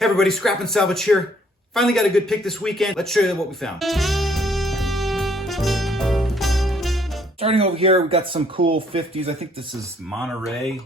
Hey everybody, Scrap and Salvage here. Finally got a good pick this weekend. Let's show you what we found. Starting over here, we got some cool 50s. I think this is Monterey. I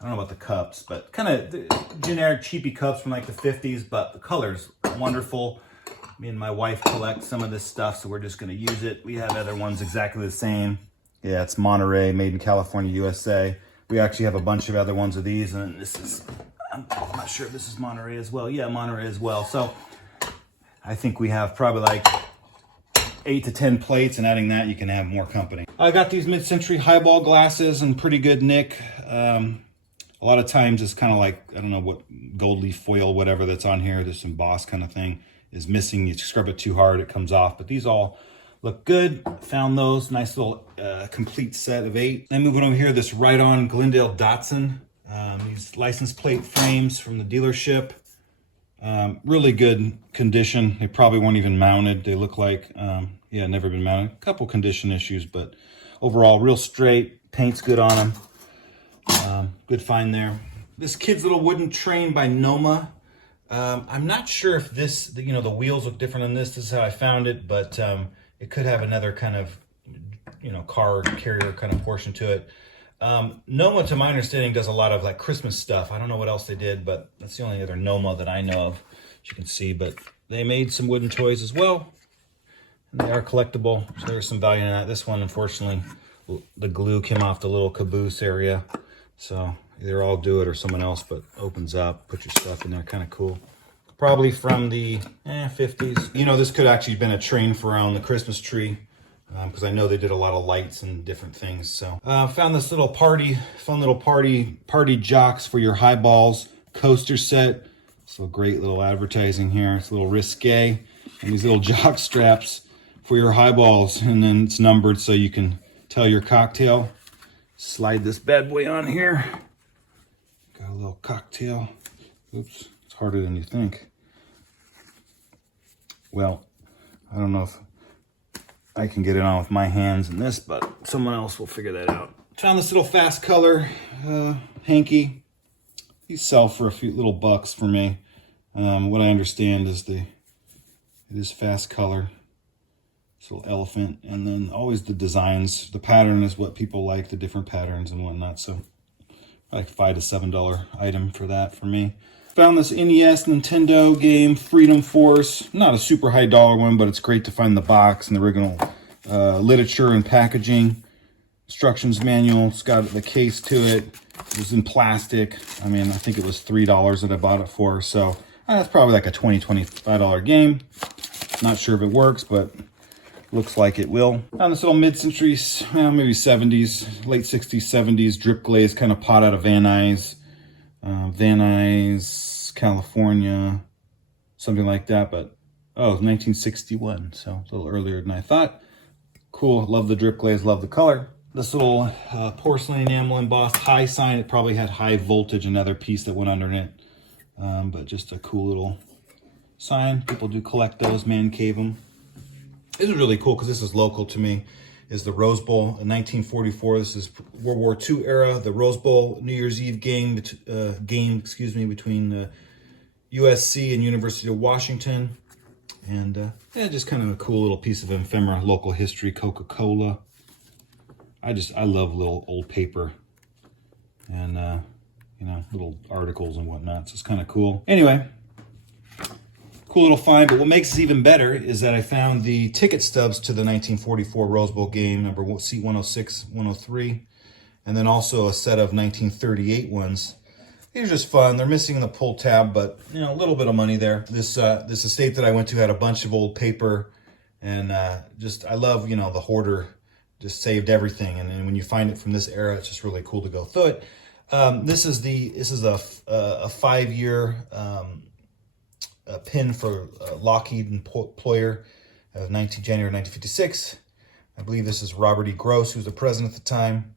don't know about the cups, but kind of generic cheapy cups from like the 50s, but the color's wonderful. Me and my wife collect some of this stuff, so we're just gonna use it. We have other ones exactly the same. Yeah, it's Monterey, made in California, USA. We actually have a bunch of other ones of these, and this is, I'm not sure if this is Monterey as well. Yeah, Monterey as well. So I think we have probably like 8 to 10 plates, and adding that, you can have more company. I got these mid-century highball glasses in pretty good nick. A lot of times it's kind of like, I don't know what, gold leaf foil, whatever that's on here, this embossed kind of thing is missing. You scrub it too hard, it comes off. But these all look good. Found those. Nice little complete set of 8. Then moving over here, this Ride-On Glendale Datsun. These license plate frames from the dealership. Really good condition. They probably weren't even mounted. They look like, yeah, never been mounted. A couple condition issues, but overall real straight. Paint's good on them. Good find there. This kid's little wooden train by Noma. I'm not sure if this, the wheels look different on this. This is how I found it, but it could have another kind of, car carrier kind of portion to it. Noma, to my understanding, does a lot of like Christmas stuff. I don't know what else they did, but that's the only other Noma that I know of, as you can see. But they made some wooden toys as well. And they are collectible, so there's some value in that. This one, unfortunately, the glue came off the little caboose area. So either I'll do it or someone else, but opens up, put your stuff in there, kind of cool. Probably from the 50s. This could actually have been a train for around the Christmas tree. Because I know they did a lot of lights and different things. So found this little fun little party jocks for your highballs coaster set. So great little advertising here. It's a little risque. And these little jock straps for your highballs. And then it's numbered so you can tell your cocktail. Slide this bad boy on here. Got a little cocktail. Oops, it's harder than you think. Well, I don't know if I can get it on with my hands in this, but someone else will figure that out. Found this little fast color hanky. These sell for a few little bucks for me. What I understand is it is fast color. This little elephant, and then always the designs. The pattern is what people like, the different patterns and whatnot. So like $5 to $7 item for that for me. Found this NES Nintendo game, Freedom Force. Not a super high dollar one, but it's great to find the box and the original literature and packaging. Instructions manual. It's got the case to it. It was in plastic. I mean, I think it was $3 that I bought it for. So that's probably like a $20, $25 game. Not sure if it works, but looks like it will. Found this little mid-century, maybe 70s, late 60s, 70s drip glaze kind of pot out of Van Nuys. Van Nuys, California, something like that, but oh, it was 1961, so a little earlier than I thought. Cool, love the drip glaze, love the color. This little porcelain enamel embossed high sign, it probably had high voltage, another piece that went under it, but just a cool little sign. People do collect those, man cave them. This is really cool because this is local to me. Is the Rose Bowl in 1944. This is World War II era. The Rose Bowl New Year's Eve game between USC and University of Washington. And yeah, just kind of a cool little piece of ephemera, local history, Coca-Cola. I love little old paper and, little articles and whatnot. So it's kind of cool. Anyway, cool little find, but what makes this even better is that I found the ticket stubs to the 1944 Rose Bowl game, number seat 106, 103, and then also a set of 1938 ones. These are just fun. They're missing the pull tab, but a little bit of money there. This estate that I went to had a bunch of old paper, and I love the hoarder. Just saved everything, and then when you find it from this era, it's just really cool to go through it. This is a 5-year. A pin for Lockheed employer of January 1956. I believe this is Robert E. Gross, who was the president at the time.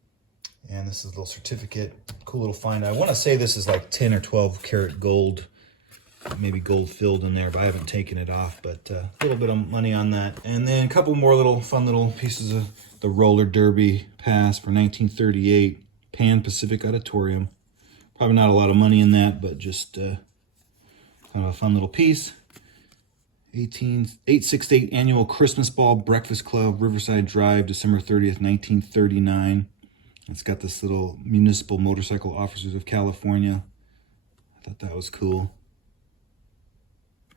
And this is a little certificate. Cool little find. I want to say this is like 10 or 12 karat gold, maybe gold filled in there, but I haven't taken it off. But a little bit of money on that. And then a couple more little fun little pieces of the roller derby pass for 1938, Pan Pacific Auditorium. Probably not a lot of money in that, but just Kind of a fun little piece. 868 Annual Christmas Ball Breakfast Club, Riverside Drive, December 30th, 1939. It's got this little Municipal Motorcycle Officers of California. I thought that was cool.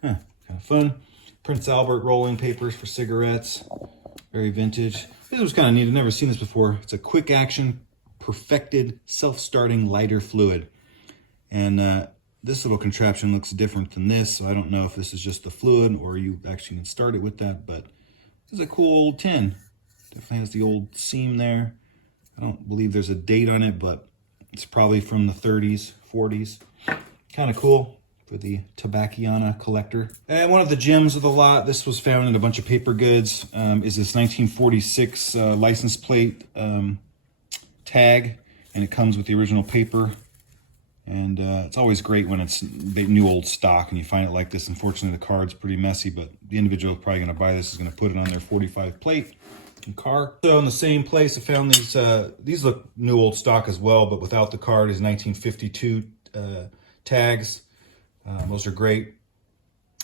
Huh, kind of fun. Prince Albert rolling papers for cigarettes. Very vintage. This was kind of neat. I've never seen this before. It's a quick action, perfected, self-starting lighter fluid. And this little contraption looks different than this, so I don't know if this is just the fluid or you actually can start it with that, but this is a cool old tin. Definitely has the old seam there. I don't believe there's a date on it, but it's probably from the 30s, 40s. Kind of cool for the Tobacciana collector. And one of the gems of the lot, this was found in a bunch of paper goods, is this 1946 license plate tag, and it comes with the original paper. And it's always great when it's new old stock and you find it like this. Unfortunately, the card's pretty messy, but the individual probably going to buy this is going to put it on their 45 plate and car. So in the same place, I found these look new old stock as well, but without the card is 1952 tags. Those are great.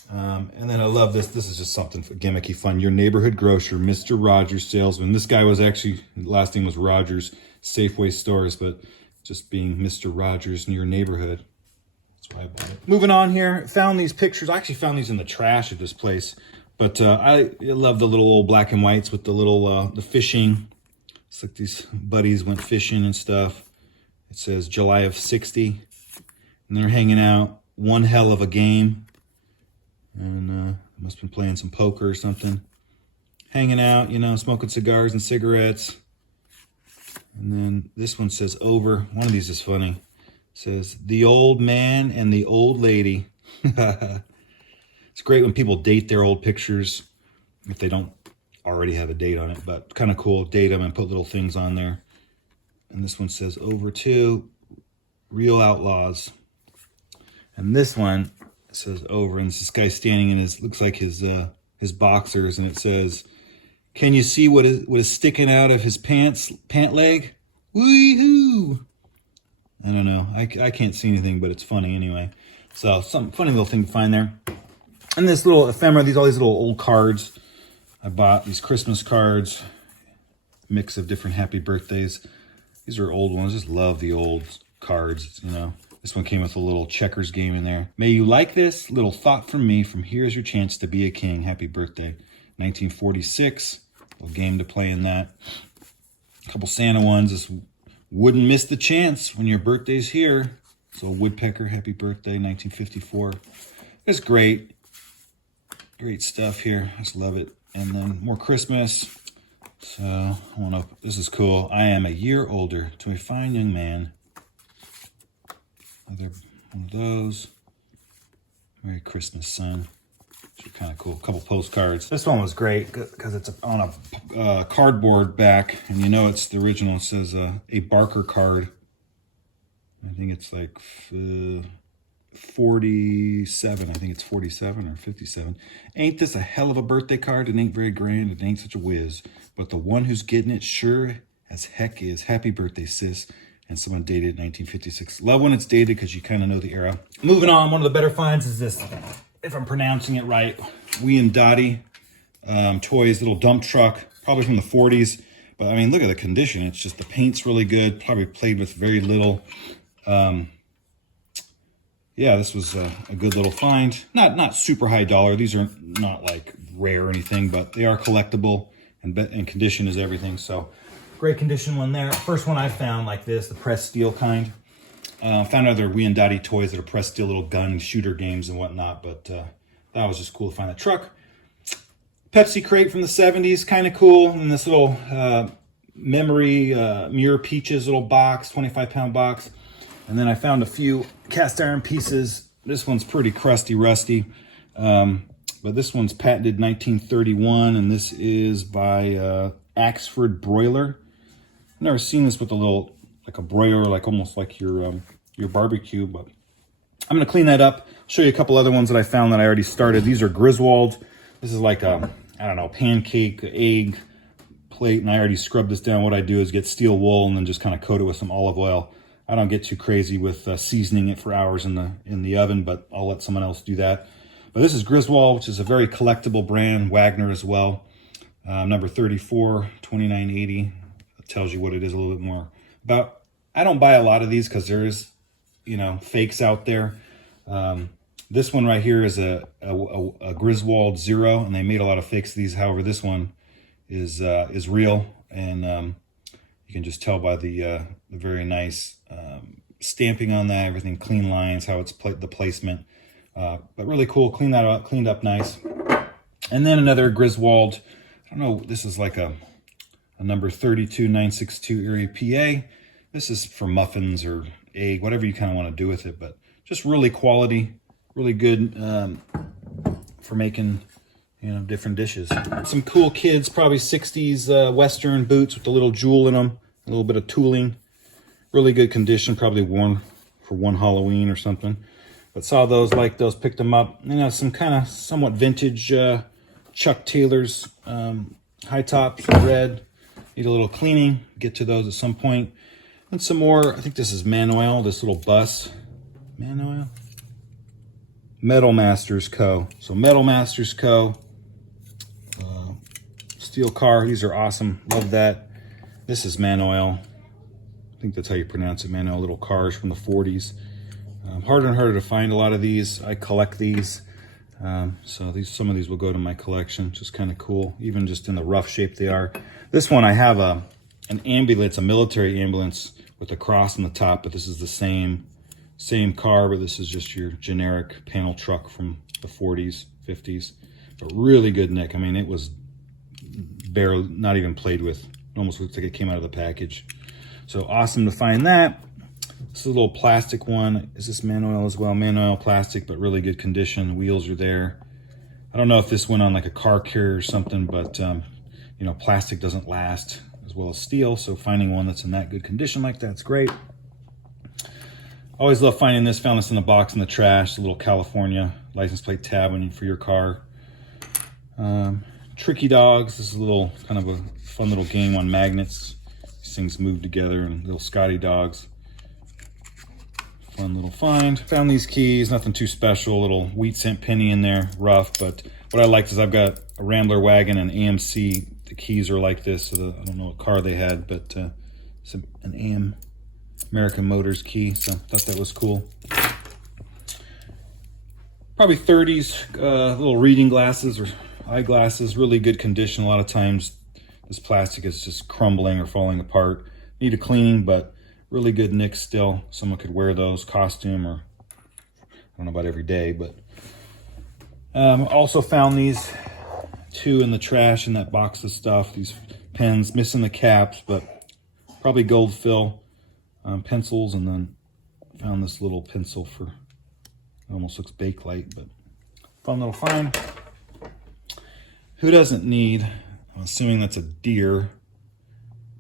And then I love this. This is just something gimmicky fun. Your neighborhood grocer, Mr. Rogers salesman. This guy was actually, last name was Rogers, Safeway stores, but just being Mr. Rogers in your neighborhood. That's why I bought it. Moving on here, found these pictures. I actually found these in the trash at this place. But I love the little old black and whites with the little, the fishing. It's like these buddies went fishing and stuff. It says July of 60. And they're hanging out. One hell of a game. And must have been playing some poker or something. Hanging out, you know, smoking cigars and cigarettes. And then this one says over. One of these is funny. It says the old man and the old lady. It's great when people date their old pictures if they don't already have a date on it, but kind of cool. Date them and put little things on there. And this one says over to Real Outlaws. And this one says over, and it's this guy standing in his, looks like his boxers, and it says, can you see what is sticking out of his pant leg? Wee-hoo! I don't know. I can't see anything, but it's funny anyway. So some funny little thing to find there. And this little ephemera, all these little old cards. I bought these Christmas cards, mix of different happy birthdays. These are old ones. Just love the old cards, you know. This one came with a little checkers game in there. May you like this little thought from me. From here's your chance to be a king. Happy birthday. 1946. Little game to play in that. A couple Santa ones. This wouldn't miss the chance when your birthday's here. So Woodpecker, happy birthday, 1954. It's great. Great stuff here. I just love it. And then more Christmas. So this is cool. I am a year older to a fine young man. Another one of those. Merry Christmas, son. Which are kind of cool. A couple postcards. This one was great because it's on a cardboard back, and you know it's the original. It says a Barker card. I think it's like 47. I think it's 47 or 57. Ain't this a hell of a birthday card? It ain't very grand. It ain't such a whiz. But the one who's getting it sure as heck is. Happy birthday, sis. And someone dated 1956. Love when it's dated because you kind of know the era. Moving on, one of the better finds is this, if I'm pronouncing it right, Wee and Dottie toys, little dump truck, probably from the 40s. But I mean, look at the condition. It's just the paint's really good. Probably played with very little. Yeah, this was a good little find. Not super high dollar. These are not like rare or anything, but they are collectible, and condition is everything. So great condition one there. First one I found like this, the pressed steel kind. Found other Wee and Dottie toys that are pressed steel, little gun shooter games and whatnot, but that was just cool to find that truck. Pepsi crate from the 70s, kind of cool. And this little memory Mirror Peaches little box, 25-pound box. And then I found a few cast iron pieces. This one's pretty crusty, rusty. But this one's patented 1931, and this is by Axford Broiler. I've never seen this with a little, like a broiler, like almost like your barbecue, but I'm gonna clean that up. Show you a couple other ones that I found that I already started. These are Griswold. This is like a, I don't know, pancake, egg plate, and I already scrubbed this down. What I do is get steel wool and then just kind of coat it with some olive oil. I don't get too crazy with seasoning it for hours in the oven, but I'll let someone else do that. But this is Griswold, which is a very collectible brand, Wagner as well. Number 34, 29.80. It tells you what it is a little bit more about. I don't buy a lot of these because there is, you know, fakes out there. This one right here is a Griswold Zero, and they made a lot of fakes of these. However, this one is real, and you can just tell by the very nice stamping on that, everything clean lines, how it's the placement. But really cool, cleaned up nice. And then another Griswold, I don't know, this is like a number 32962 area PA. This is for muffins or egg, whatever you kind of want to do with it, but just really quality, really good for making, you know, different dishes. Some cool kids, probably 60s Western boots with a little jewel in them, a little bit of tooling. Really good condition, probably worn for one Halloween or something. But saw those, liked those, picked them up. And have some kind of somewhat vintage Chuck Taylor's high tops, red. Need a little cleaning, get to those at some point. And some more, I think this is Man Oil, this little bus. Man Oil? Metal Masters Co. So Metal Masters Co. Steel car, these are awesome, love that. This is Man Oil. I think that's how you pronounce it, Man Oil, little cars from the 40s. Harder and harder to find a lot of these. I collect these. So some of these will go to my collection, which is kind of cool, even just in the rough shape they are. This one I have an ambulance, a military ambulance with a cross on the top, but this is the same car, but this is just your generic panel truck from the 40s, 50s. But really good nick. I mean, it was barely, not even played with. It almost looks like it came out of the package. So awesome to find that. This is a little plastic one. Is this Man Oil as well? Man Oil plastic, but really good condition. The wheels are there. I don't know if this went on like a car carrier or something, but you know, plastic doesn't last as well as steel. So finding one that's in that good condition like that's great. Always love finding this. Found this in the box in the trash. A little California license plate tab for your car. Tricky Dogs. This is a little kind of a fun little game on magnets. These things move together, and little Scotty dogs. Fun little find. Found these keys, nothing too special. A little wheat cent penny in there, rough. But what I liked is I've got a Rambler wagon and AMC. The keys are like this. So I don't know what car they had, but it's an American Motors key. So I thought that was cool. Probably 30s, little reading glasses or eyeglasses. Really good condition. A lot of times this plastic is just crumbling or falling apart. Need a cleaning, but really good nick still. Someone could wear those, costume, or I don't know about every day, but also found these two in the trash in that box of stuff. These pens, missing the caps, but probably gold fill pencils, and then found this little pencil for, it almost looks Bakelite, but fun little find. Who doesn't need, I'm assuming that's a deer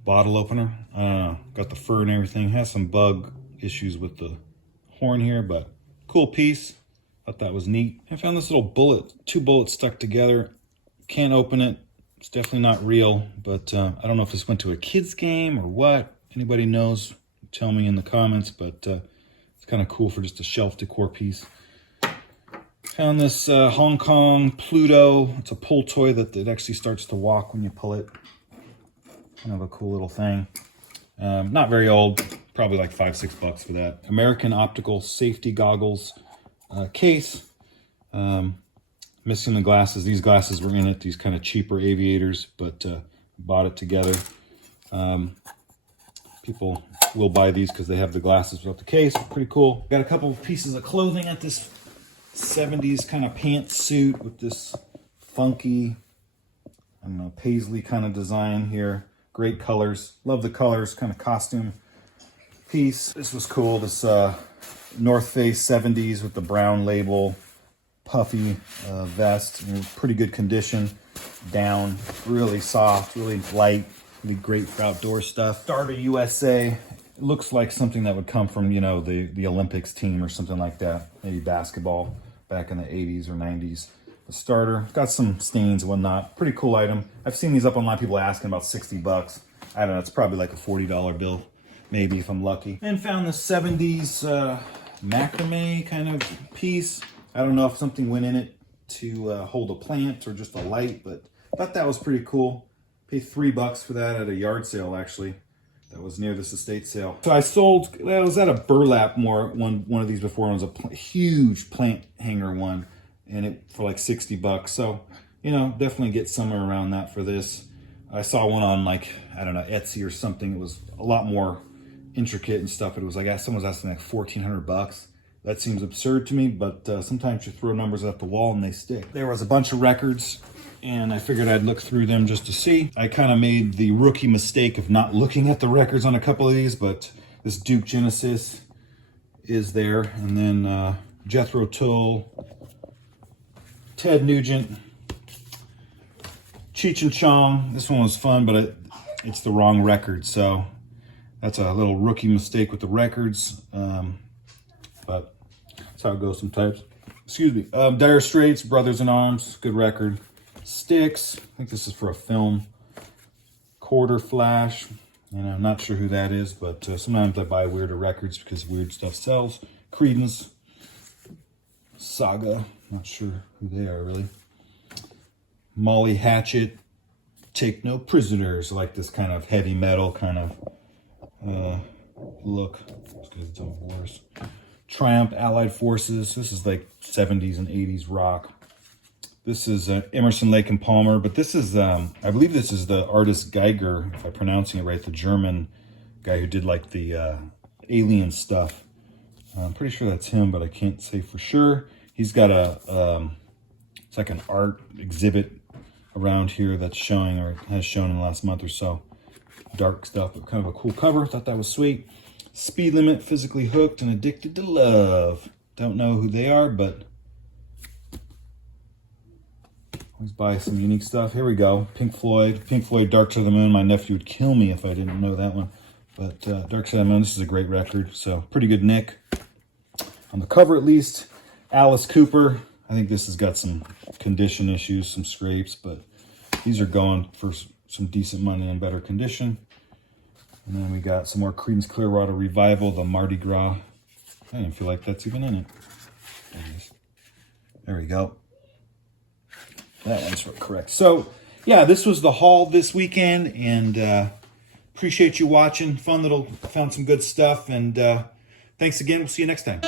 bottle opener. I don't know, got the fur and everything. Has some bug issues with the horn here, but cool piece. Thought that was neat. I found this little bullet, two bullets stuck together. Can't open it. It's definitely not real, but I don't know if this went to a kid's game or what. Anybody knows, tell me in the comments, but it's kind of cool for just a shelf decor piece. Found this Hong Kong Pluto. It's a pull toy that it actually starts to walk when you pull it. Kind of a cool little thing. Not very old, probably like $5-6 for that. American Optical Safety Goggles case. Missing the glasses. These glasses were in it, these kind of cheaper aviators, but bought it together. People will buy these because they have the glasses without the case. Pretty cool. Got a couple of pieces of clothing at this 70s kind of pantsuit with this funky, I don't know, paisley kind of design here. Great colors. Love the colors, kind of costume piece. This was cool. This North Face 70s with the brown label, puffy vest, pretty good condition. Down, really soft, really light, really great for outdoor stuff. Starter USA. It looks like something that would come from, you know, the Olympics team or something like that. Maybe basketball back in the 80s or 90s. The starter, got some stains and whatnot. Pretty cool item. I've seen these up online, people asking about $60. I don't know, it's probably like a $40 bill. maybe if I'm lucky. And found the 70s macrame kind of piece. I don't know if something went in it to hold a plant or just a light, but I thought that was pretty cool. Paid $3 for that at a yard sale, actually. That was near this estate sale. So I sold, well, I was at a burlap one of these before. It was a huge plant hanger one, and it for like $60. So, you know, definitely get somewhere around that for this. I saw one on like, I don't know, Etsy or something. It was a lot more intricate and stuff. It was like, someone was asking like $1,400. That seems absurd to me, but sometimes you throw numbers at the wall and they stick. There was a bunch of records, and I figured I'd look through them just to see. I kind of made the rookie mistake of not looking at the records on a couple of these, but this Duke Genesis is there. And then Jethro Tull, Ted Nugent, Cheech and Chong. This one was fun, but it's the wrong record. So that's a little rookie mistake with the records. But that's how it goes sometimes. Excuse me. Dire Straits, Brothers in Arms, good record. Styx, I think this is for a film. Quarter Flash, and I'm not sure who that is, but sometimes I buy weirder records because weird stuff sells. Creedence, Saga, not sure who they are really. Molly Hatchet, Take No Prisoners. I like this kind of heavy metal kind of look. This guy's done worse. Triumph, Allied Forces. This is like 70s and 80s rock. This is Emerson, Lake and Palmer, but this is, I believe this is the artist Geiger, if I'm pronouncing it right, the German guy who did like the alien stuff. I'm pretty sure that's him, but I can't say for sure. He's got it's like an art exhibit around here that's showing, or has shown in the last month or so. Dark stuff, but kind of a cool cover. Thought that was sweet. Speed Limit, Physically Hooked and Addicted to Love. Don't know who they are, but always buy some unique stuff. Here we go. Pink Floyd, Dark Side of the Moon. My nephew would kill me if I didn't know that one. But Dark Side of the Moon, this is a great record. So pretty good nick. On the cover at least, Alice Cooper. I think this has got some condition issues, some scrapes, but these are going for some decent money in better condition. And then we got some more Creedence Clearwater Revival, the Mardi Gras. I didn't feel like that's even in it. There we go. That one's correct. So, yeah, this was the haul this weekend, and appreciate you watching. Fun little, found some good stuff, and thanks again. We'll see you next time.